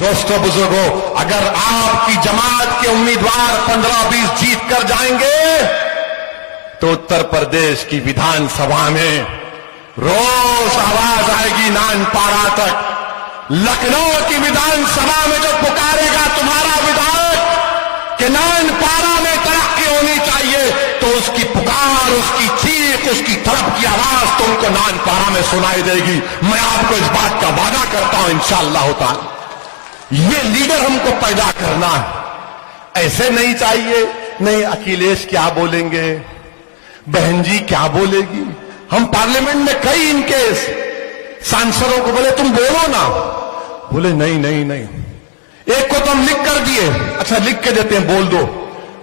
دوستو بزرگوں، اگر آپ کی جماعت کے امیدوار 15-20 جیت کر جائیں گے تو اتر پردیش کی ویدھان سبھا میں روز آواز آئے گی نان پارا تک۔ لکھنؤ کی ویدھان سبھا میں جو پکارے گا تمہارا ودھایک کہ نان پارا میں ترقی ہونی چاہیے، تو اس کی پکار، اس کی چیخ، اس کی طرف کی آواز تم کو نان پارا میں سنائی دے گی۔ میں آپ کو اس بات کا وعدہ کرتا ہوں انشاءاللہ تعالی۔ یہ لیڈر ہم کو پیدا کرنا ہے، ایسے نہیں چاہیے نہیں اکھلیش کیا بولیں گے، بہن جی کیا بولے گی۔ ہم پارلیمنٹ میں کئی ان کے سانسدوں کو بولے تم بولو نا، بولے نہیں، ایک کو تو ہم لکھ کر دیے، اچھا لکھ کے دیتے ہیں بول دو۔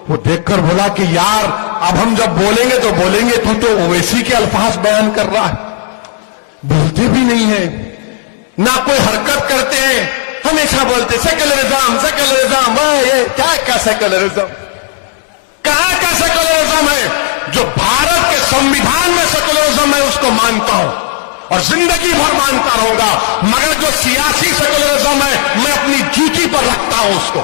وہ دیکھ کر بولا کہ یار اب ہم جب بولیں گے تو بولیں گے، تو اویسی کے الفاظ بیان کر رہا ہے، بولتے بھی نہیں ہیں، نہ کوئی حرکت کرتے ہیں، ہمیشہ بولتے سیکولرزم، یہ کیا سیکولرزم، کہاں کا سیکولرزم ہے؟ جو بھارت کے سنویدھان میں سیکولرزم ہے اس کو مانتا ہوں اور زندگی بھر مانتا رہوں گا، مگر جو سیاسی سیکولرزم ہے میں اپنی جوتی پر رکھتا ہوں اس کو۔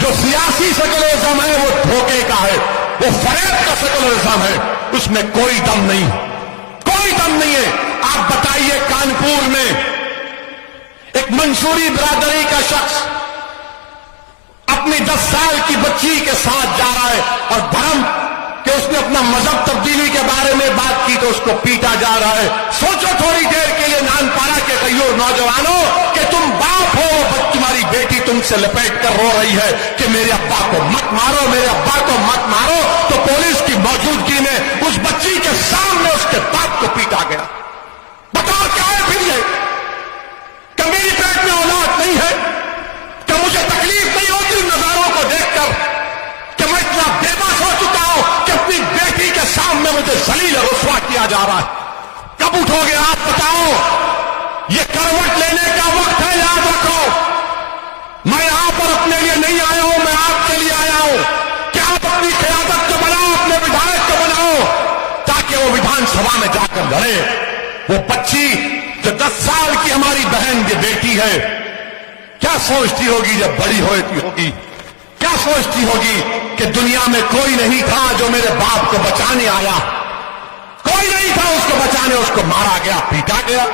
جو سیاسی سیکولرزم ہے وہ دھوکے کا ہے، وہ فریب کا سیکولرزم ہے، اس میں کوئی دم نہیں، کوئی دم نہیں ہے۔ آپ بتائیے کانپور میں ایک منصوری برادری کا شخص اپنی 10 سال کی بچی کے ساتھ جا رہا ہے اور دھرم کہ اس نے اپنا مذہب تبدیلی کے بارے میں بات کی تو اس کو پیٹا جا رہا ہے۔ سوچو تھوڑی دیر کے لیے نان پارا کے غیور نوجوانوں کہ تم باپ ہو، تمہاری بیٹی تم سے لپیٹ کر رو رہی ہے کہ میرے ابا کو مت مارو، میرے ابا کو مت مارو، تو پولیس کی موجودگی میں اس بچی کے سامنے اس کے باپ کو پیٹا گیا۔ بتاؤ کیا ہے پھر یہ؟ کہ میری پیٹ میں اولاد نہیں ہے؟ کہ مجھے تکلیف نہیں ہوتی ان نظاروں کو دیکھ کر؟ کہ میں اتنا بے بس ہو چکا ہوں کہ اپنی بیٹی کے سامنے مجھے ذلیل اور رسوا کیا جا رہا ہے؟ کب اٹھو گے آپ بتاؤ؟ یہ کروٹ لینے کا وقت ہے، یاد رکھو۔ میں یہاں پر اپنے لیے نہیں آیا ہوں، میں آپ کے لیے آیا ہوں کہ آپ اپنی قیادت کو بناؤ، اپنے ودھایک کو بناؤ تاکہ وہ ویدھان سبھا میں جا کر لڑے۔ وہ بچی جو 10 سال کی ہماری بہن کی بیٹی ہے، کیا سوچتی ہوگی جب بڑی ہوتی، کیا سوچتی ہوگی کہ دنیا میں کوئی نہیں تھا جو میرے باپ کو بچانے آیا، کوئی نہیں تھا اس کو بچانے، اس کو مارا گیا، پیٹا گیا۔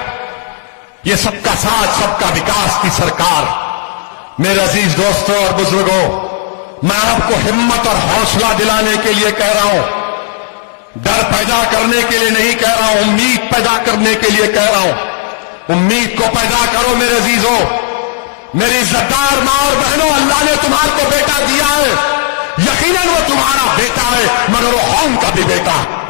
یہ سب کا ساتھ، سب کا وکاس کی سرکار۔ میرے عزیز دوستوں اور بزرگوں، میں آپ کو ہمت اور حوصلہ دلانے کے لیے کہہ رہا ہوں، ڈر پیدا کرنے کے لیے نہیں کہہ رہا ہوں، امید پیدا کرنے کے لیے کہہ رہا ہوں۔ امید کو پیدا کرو میرے عزیزوں، میری عزتدار ماں اور بہنوں، اللہ نے تمہارے کو بیٹا دیا ہے، یقیناً وہ تمہارا بیٹا ہے مگر وہ قوم کا بھی بیٹا ہے۔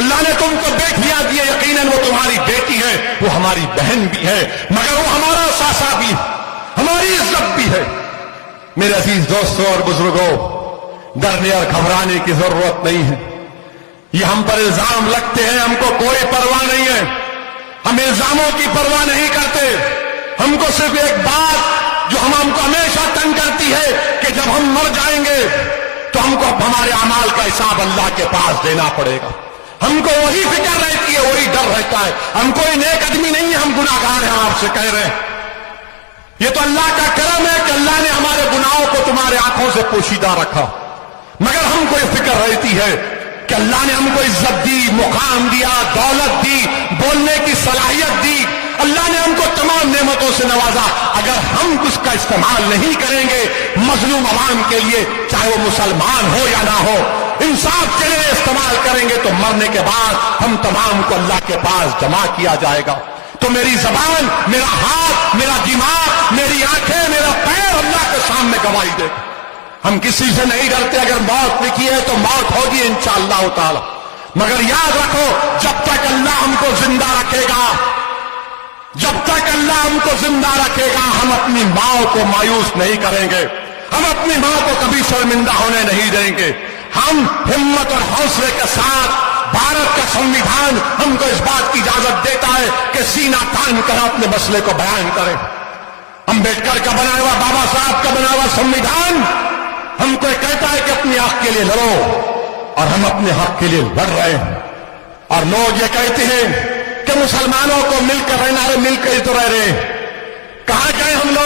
اللہ نے تم کو بیٹیاں دی، یقیناً وہ تمہاری بیٹی ہے، وہ ہماری بہن بھی ہے، مگر وہ ہمارا ساسا بھی ہے، ہماری عزت بھی ہے۔ میرے عزیز دوستوں اور بزرگوں، ڈرنے اور گھبرانے کی ضرورت نہیں ہے۔ یہ ہم پر الزام لگتے ہیں، ہم کو کوئی پرواہ نہیں ہے، ہم الزاموں کی پرواہ نہیں کرتے۔ ہم کو صرف ایک بات جو ہم کو ہمیشہ تنگ کرتی ہے کہ جب ہم مر جائیں گے تو ہم کو ہمارے اعمال کا حساب اللہ کے پاس دینا پڑے گا۔ ہم کو وہی فکر رہتی ہے، وہی ڈر رہتا ہے۔ ہم کوئی نیک آدمی نہیں ہے، ہم گناہگار ہیں، آپ سے کہہ رہے ہیں۔ یہ تو اللہ کا کرم ہے کہ اللہ نے ہمارے گناہوں کو تمہارے آنکھوں سے پوشیدہ رکھا، مگر ہم کو یہ فکر رہتی ہے کہ اللہ نے ہم کو عزت دی، مقام دیا، دولت دی، بولنے کی صلاحیت دی، اللہ نے ہم کو تمام نعمتوں سے نوازا، اگر ہم اس کا استعمال نہیں کریں گے مظلوم عوام کے لیے، چاہے وہ مسلمان ہو یا نہ ہو، انصاف کے لیے استعمال کریں گے تو مرنے کے بعد ہم تمام کو اللہ کے پاس جمع کیا جائے گا۔ تو میری زبان، میرا ہاتھ، میرا دماغ، میری آنکھیں، میرا پیر اللہ کے سامنے گواہی دے۔ ہم کسی سے نہیں ڈرتے، اگر موت لکھی ہے تو موت ہوگی انشاءاللہ تعالی، مگر یاد رکھو جب تک اللہ ہم کو زندہ رکھے گا، جب تک اللہ ہم کو زندہ رکھے گا، ہم اپنی ماں کو مایوس نہیں کریں گے، ہم اپنی ماں کو کبھی شرمندہ ہونے نہیں دیں گے۔ ہم ہمت اور حوصلے کے ساتھ، بھارت کا سنویدھان ہم کو اس بات کی اجازت دیتا ہے کہ سینہ تان کر اپنے مسئلے کو بیان کریں۔ امبیڈکر کا بنایا ہوا، بابا صاحب کا بنایا ہوا سنویدھان ہم کو کہتا ہے کہ اپنے حق کے لیے لڑو، اور ہم اپنے حق کے لیے لڑ رہے ہیں۔ اور لوگ یہ کہتے ہیں کہ مسلمانوں کو مل کر رہنا ہے، مل کر تو رہ رہے ہیں، کہاں گئے ہم لوگ؟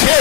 6